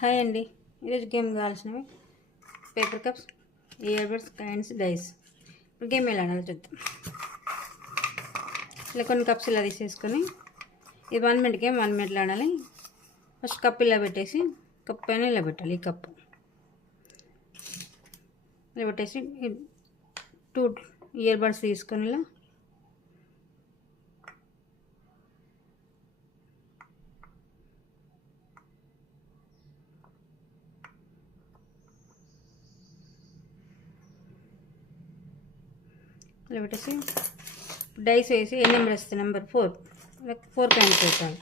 Hi అండి. ఈరోజు game కావాల్సినవి paper cups, earbuds, coins, dice. ఇప్పుడు గేమ్ ఎలా ఆడాలో చూద్దాం. ఇలా కొన్ని కప్స్ ఇలా తీసేసుకొని ఇది 1 మినిట్ గేమ్. 1 మినిట్లో ఆడాలి. ఫస్ట్ కప్ ఇలా పెట్టేసి కప్ పైన ఇలా పెట్టాలి. ఈ కప్పు ఇలా పెట్టేసి 2 ఇయర్ బడ్స్ తీసుకొని ఇలా ఇలా పెట్టేసి డైస్ వేసి ఏ నెంబర్ వస్తుంది? నెంబర్ 4. 4 కాయిన్స్ పెట్టాలి.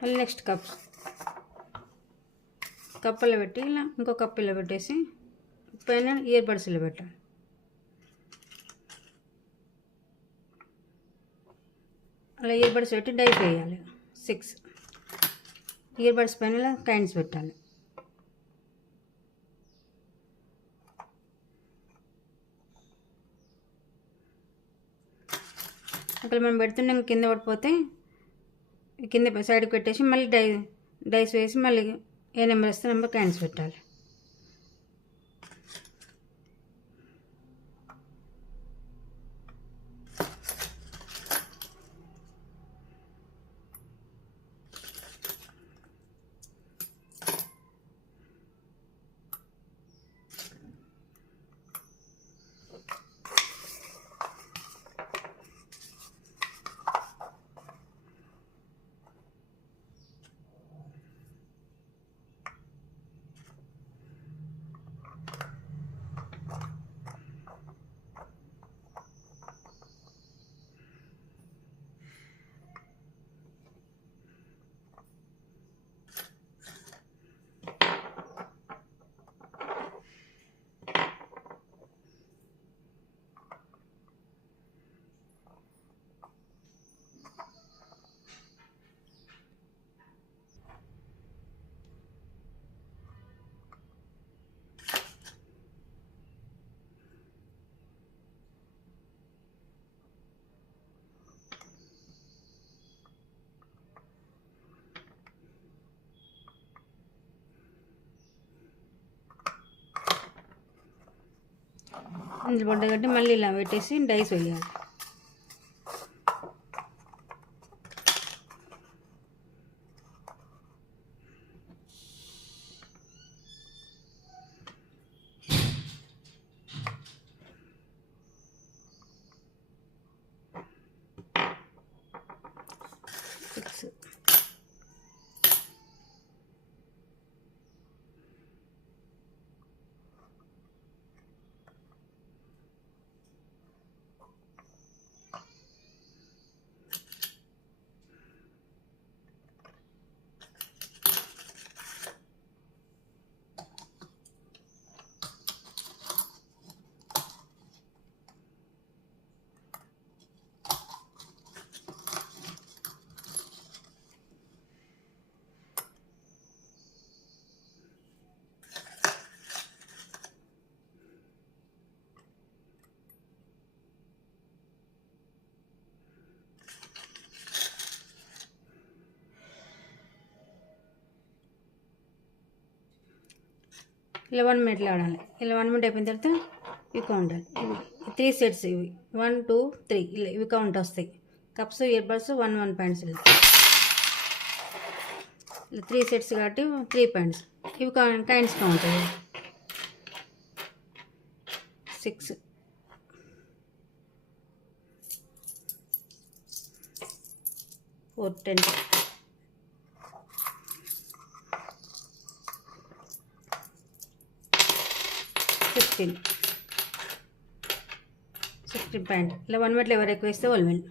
మళ్ళీ నెక్స్ట్ కప్పులో పెట్టి ఇలా ఇంకో కప్పు ఇలా పెట్టేసి పైన ఇయర్ బడ్స్ ఇలా పెట్టాలి. అలా ఇయర్ బడ్స్ పెట్టి డైస్ వేయాలి. 6 ఇయర్ బడ్స్ పైన ఇలా కాయిన్స్ పెట్టాలి. అక్కడ మనం పెడుతున్నాం, కింద పడిపోతే కింద సైడ్కి పెట్టేసి మళ్ళీ డైస్ వేసి మళ్ళీ ఏ నెంబర్ వస్తే నెంబర్ కాయిన్స్ పెట్టాలి. ఇందులో పడ్డగట్టి మళ్ళీ ఇలా పెట్టేసి డైస్ వేయాలి. ఇలా 1 మినిట్లో ఆడాలి. ఇలా 1 మినిట్ అయిపోయిన తర్వాత ఇవి కౌంట్. ఇవి 3 సెట్స్. ఇవి 1 2 3 ఇలా ఇవి కౌంట్ వస్తాయి. కప్స్, ఇయర్ బడ్స్ 1 పాయింట్స్ ఇలా 3 సెట్స్ కాబట్టి 3 పాయింట్స్. ఇవి కాయిన్స్ కౌంట్. 6 4 10 16 పాయింట్. ఇలా 1 మినిట్లో ఎవరు ఎక్కువ వేస్తే వాళ్ళు విన్.